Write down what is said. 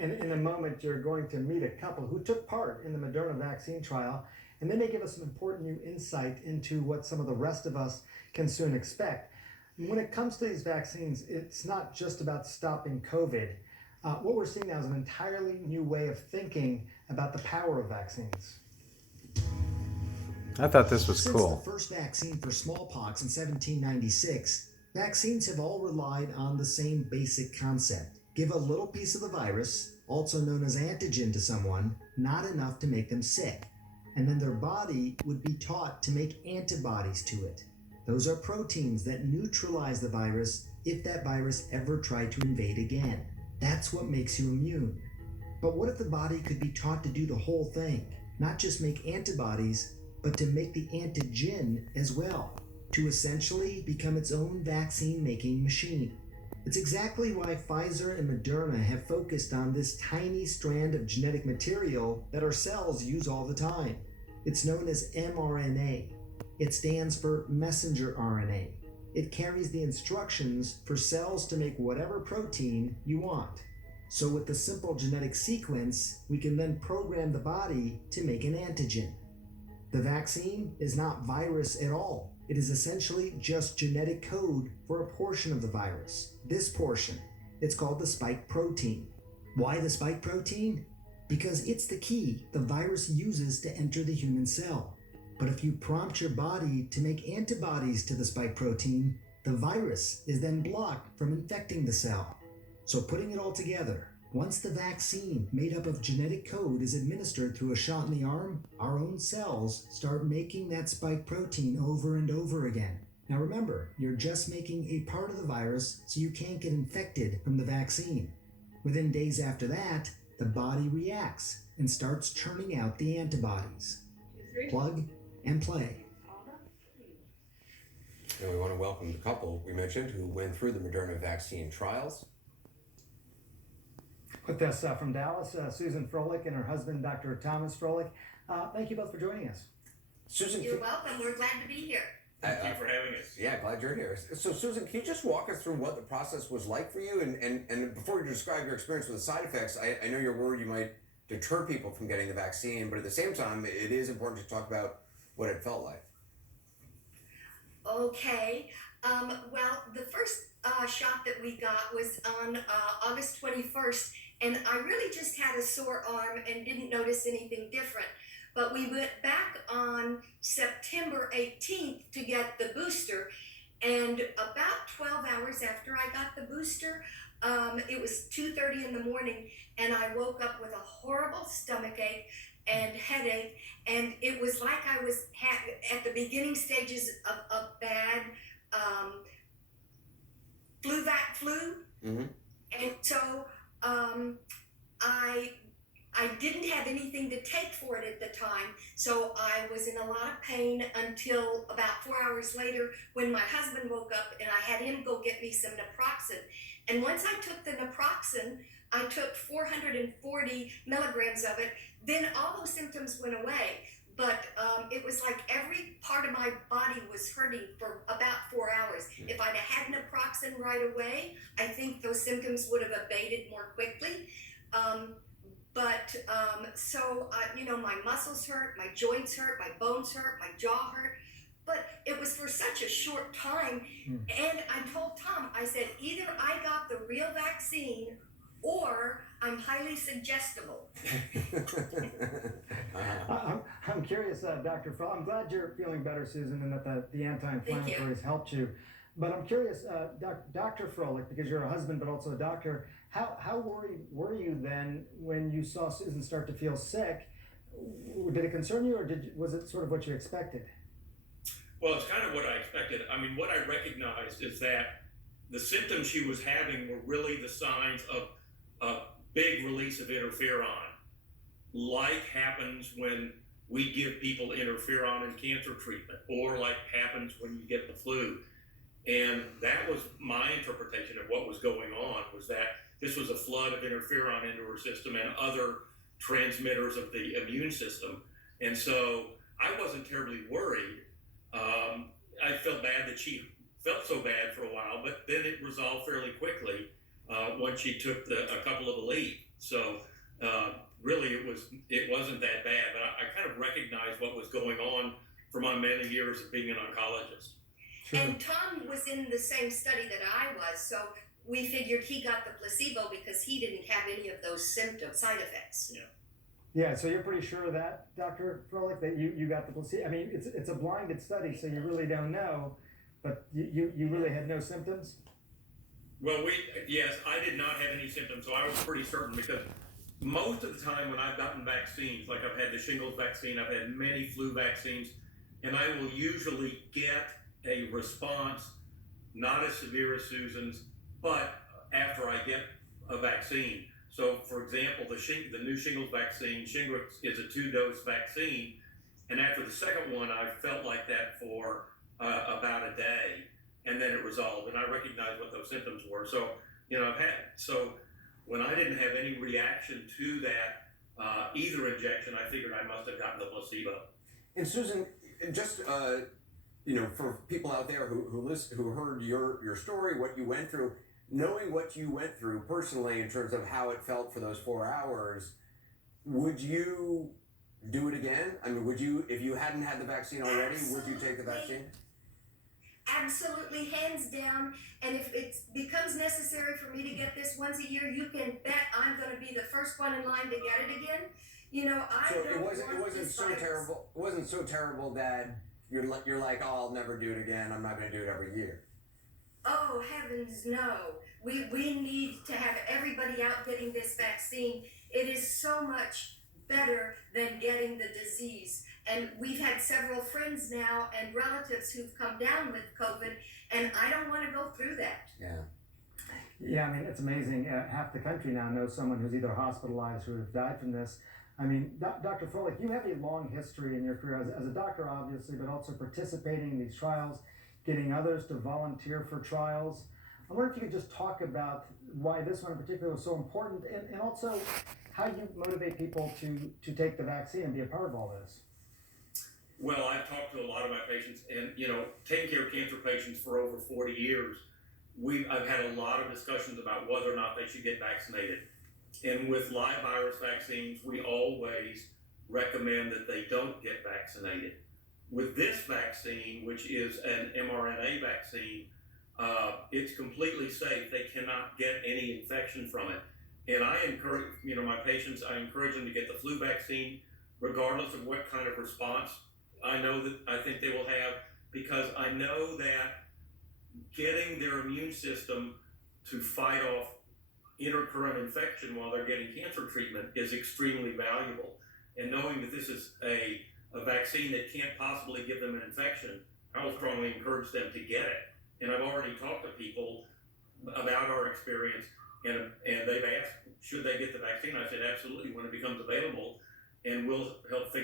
In a moment, you're going to meet a couple who took part in the Moderna vaccine trial, and they may give us some important new insight into what some of the rest of us can soon expect. When it comes to these vaccines, it's not just about stopping COVID. What we're seeing now is an entirely new way of thinking about the power of vaccines. I thought this was Since cool. the first vaccine for smallpox in 1796, vaccines have all relied on the same basic concept. Give a little piece of the virus, also known as antigen, to someone, not enough to make them sick, and then their body would be taught to make antibodies to it. Those are proteins that neutralize the virus if that virus ever tried to invade again. That's what makes you immune. But what if the body could be taught to do the whole thing? Not just make antibodies, but to make the antigen as well, to essentially become its own vaccine-making machine. It's exactly why Pfizer and Moderna have focused on this tiny strand of genetic material that our cells use all the time. It's known as MRNA. It stands for messenger RNA. It carries the instructions for cells to make whatever protein you want. So with the simple genetic sequence, we can then program the body to make an antigen. The vaccine is not virus at all. It is essentially just genetic code for a portion of the virus. This portion, it's called the spike protein. Why the spike protein? Because it's the key the virus uses to enter the human cell. But if you prompt your body to make antibodies to the spike protein, the virus is then blocked from infecting the cell. So putting it all together, once the vaccine made up of genetic code is administered through a shot in the arm, our own cells start making that spike protein over and over again. Now remember, you're just making a part of the virus so you can't get infected from the vaccine. Within days after that, the body reacts and starts churning out the antibodies. Plug and play. And we want to welcome the couple we mentioned who went through the Moderna vaccine trials. With us from Dallas, Susan Froelich and her husband, Dr. Thomas Froelich. Thank you both for joining us. Susan, You're welcome. We're glad to be here. Thank you for having us. Yeah, glad you're here. So, Susan, can you just walk us through what the process was like for you? And before you describe your experience with the side effects, I know you're worried you might deter people from getting the vaccine, but at the same time, it is important to talk about what it felt like. Okay. Well, the first shot that we got was on August 21st, and I really just had a sore arm and didn't notice anything different. But we went back on September 18th to get the booster, and about 12 hours after I got the booster, it was 2:30 in the morning, and I woke up with a horrible stomach ache and headache, and it was like I was at the beginning stages of a bad flu. Mm-hmm. And so I didn't have anything to take for it at the time, so I was in a lot of pain until about 4 hours later when my husband woke up and I had him go get me some naproxen. And once I took the naproxen, I took 440 milligrams of it, then all those symptoms went away. But it was like every part of my body was hurting for about 4 hours. If I'd have had naproxen right away, I think those symptoms would have abated more quickly. So my muscles hurt, my joints hurt, my bones hurt, my jaw hurt. But it was for such a short time. And I told Tom, I said, either I got the real vaccine or I'm highly suggestible. I'm curious, Dr. Froelich. I'm glad you're feeling better, Susan, and that the anti-inflammatories helped you. But I'm curious, Dr. Froelich, because you're a husband but also a doctor, how worried were you then when you saw Susan start to feel sick? Did it concern you, or was it sort of what you expected? Well, it's kind of what I expected. I mean, what I recognized is that the symptoms she was having were really the signs of a big release of interferon, like happens when we give people interferon in cancer treatment, or like happens when you get the flu. And that was my interpretation of what was going on, was that this was a flood of interferon into her system and other transmitters of the immune system. And so I wasn't terribly worried. I felt bad that she felt so bad for a while, but then it resolved fairly quickly once she took a couple of Elite. So really, it wasn't that bad. But I kind of recognized what was going on for my many years of being an oncologist. Sure. And Tom was in the same study that I was, so we figured he got the placebo because he didn't have any of those side effects. Yeah, so you're pretty sure of that, Dr. Froelich, that you got the placebo? I mean, it's a blinded study, so you really don't know, but you really had no symptoms? Well, yes, I did not have any symptoms, so I was pretty certain because most of the time when I've gotten vaccines, like I've had the shingles vaccine, I've had many flu vaccines, and I will usually get a response, not as severe as Susan's, but after I get a vaccine. So, for example, the new shingles vaccine, Shingrix is a 2-dose vaccine, and after the second one, I felt like that for about a day, and then it resolved, and I recognized what those symptoms were. So, when I didn't have any reaction to that either injection, I figured I must have gotten the placebo. And Susan, just for people out there who heard your story, what you went through, knowing what you went through personally in terms of how it felt for those 4 hours, would you do it again? I mean, would you, if you hadn't had the vaccine already, would you take the vaccine? Absolutely, hands down. And if it becomes necessary for me to get this once a year, you can bet I'm going to be the first one in line to get it again. So it wasn't so terrible. It wasn't so terrible that you're like, oh, I'll never do it again. I'm not going to do it every year. Oh, heavens no. We need to have everybody out getting this vaccine. It is so much better than getting the disease. And we've had several friends now and relatives who've come down with COVID, and I don't want to go through that. Yeah, I mean, it's amazing. Half the country now knows someone who's either hospitalized or has died from this. I mean, Dr. Froelich, you have a long history in your career as a doctor, obviously, but also participating in these trials, getting others to volunteer for trials. I wonder if you could just talk about why this one in particular was so important, and also how you motivate people to take the vaccine and be a part of all this. Well, I've talked to a lot of my patients, and taking care of cancer patients for over 40 years, I've had a lot of discussions about whether or not they should get vaccinated. And with live virus vaccines, we always recommend that they don't get vaccinated. With this vaccine, which is an mRNA vaccine, it's completely safe. They cannot get any infection from it. And I encourage, my patients, I encourage them to get the flu vaccine, regardless of what kind of response I think they will have, because I know that getting their immune system to fight off intercurrent infection while they're getting cancer treatment is extremely valuable. And knowing that this is a vaccine that can't possibly give them an infection, I will strongly encourage them to get it. And I've already talked to people about our experience, and they've asked, should they get the vaccine? I said, absolutely, when it becomes available, and we'll help figure